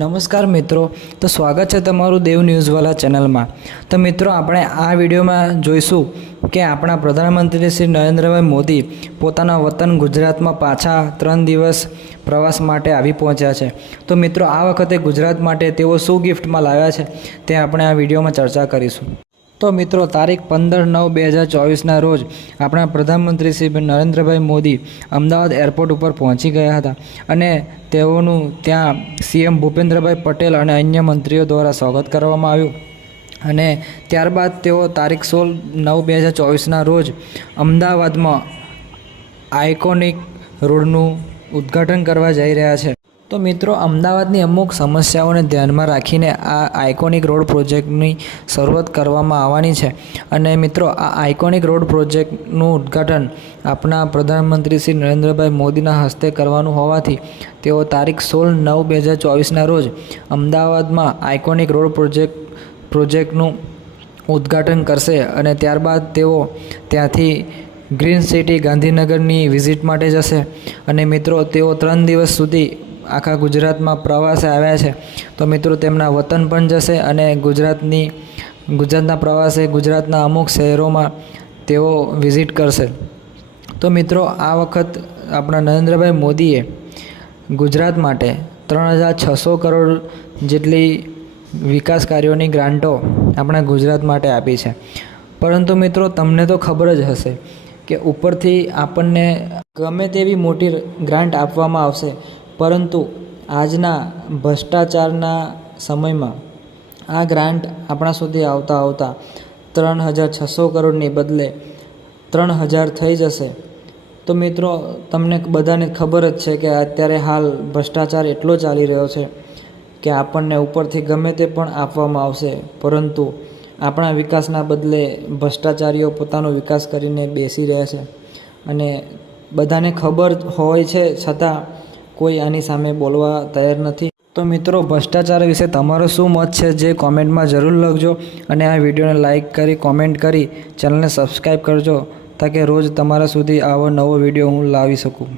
નમસ્કાર મિત્રો, તો સ્વાગત છે તમારું દેવ ન્યૂઝવાલા ચેનલમાં। તો મિત્રો, આપણે આ વિડીયોમાં જોઈશું કે આપણા પ્રધાનમંત્રી શ્રી નરેન્દ્રભાઈ મોદી પોતાના વતન ગુજરાતમાં પાછા 3 દિવસ પ્રવાસ માટે આવી પહોંચ્યા છે। તો મિત્રો, આ વખતે ગુજરાત માટે તેઓ શું ગિફ્ટમાં લાવ્યા છે તે આપણે આ વિડીયોમાં ચર્ચા કરીશું। તો મિત્રો, તારીખ 15/9/2024ના રોજ આપણા પ્રધાનમંત્રી શ્રી નરેન્દ્રભાઈ મોદી અમદાવાદ એરપોર્ટ ઉપર પહોંચી ગયા હતા અને તેઓનું ત્યાં સીએમ ભૂપેન્દ્રભાઈ પટેલ અને અન્ય મંત્રીઓ દ્વારા સ્વાગત કરવામાં આવ્યું અને ત્યારબાદ તેઓ તારીખ 16/9/2024ના રોજ અમદાવાદમાં આઇકોનિક રોડનું ઉદ્ઘાટન કરવા જઈ રહ્યા છે। તો મિત્રો, અમદાવાદની અમુક સમસ્યાઓને ધ્યાનમાં રાખીને આ આઇકોનિક રોડ પ્રોજેક્ટની શરૂઆત કરવામાં આવવાની છે અને મિત્રો, આ આઇકોનિક રોડ પ્રોજેક્ટનું ઉદ્ઘાટન આપણા પ્રધાનમંત્રી શ્રી નરેન્દ્રભાઈ મોદીના હસ્તે કરવાનું હોવાથી તેઓ તારીખ 16/9/2024ના રોજ અમદાવાદમાં આઇકોનિક રોડ પ્રોજેક્ટનું ઉદ્ઘાટન કરશે અને ત્યારબાદ તેઓ ત્યાંથી ગ્રીન સિટી ગાંધીનગરની વિઝિટ માટે જશે અને મિત્રો, તેઓ 3 દિવસ સુધી આખા ગુજરાતમાં પ્રવાસે આવ્યા છે। તો મિત્રો, તેમના વતન પણ જશે અને ગુજરાતના પ્રવાસે ગુજરાતના અમુક શહેરોમાં તેઓ વિઝિટ કરશે। તો મિત્રો, આ વખત આપણા નરેન્દ્રભાઈ મોદીએ ગુજરાત માટે 3600 કરોડ જેટલી વિકાસ કાર્યોની ગ્રાન્ટો આપણા ગુજરાત માટે આપી છે। પરંતુ મિત્રો, તમને તો ખબર જ હશે કે ઉપરથી આપણને ગમે તેવી મોટી ગ્રાન્ટ આપવામાં આવશે, પરંતુ આજના ભ્રષ્ટાચારના સમયમાં આ ગ્રાન્ટ આપણા સુધી આવતા 3600 કરોડની બદલે 3000 થઈ જશે। તો મિત્રો, તમને બધાને ખબર જ છે કે અત્યારે હાલ ભ્રષ્ટાચાર એટલો ચાલી રહ્યો છે કે આપણને ઉપરથી ગમે તે પણ આપવામાં આવશે, પરંતુ આપણા વિકાસના બદલે ભ્રષ્ટાચારીઓ પોતાનો વિકાસ કરીને બેસી રહ્યા છે અને બધાને ખબર હોય છે છતાં કોઈ આની સામે બોલવા તૈયાર નથી। તો મિત્રો, ભ્રષ્ટાચાર વિશે તમારો શું મત છે જે કોમેન્ટમાં જરૂર લખજો અને આ વિડીયોને લાઇક કરી કોમેન્ટ કરી ચેનલને સબસ્ક્રાઈબ કરજો તાકે રોજ તમારા સુધી આવો નવો વિડીયો હું લાવી શકું।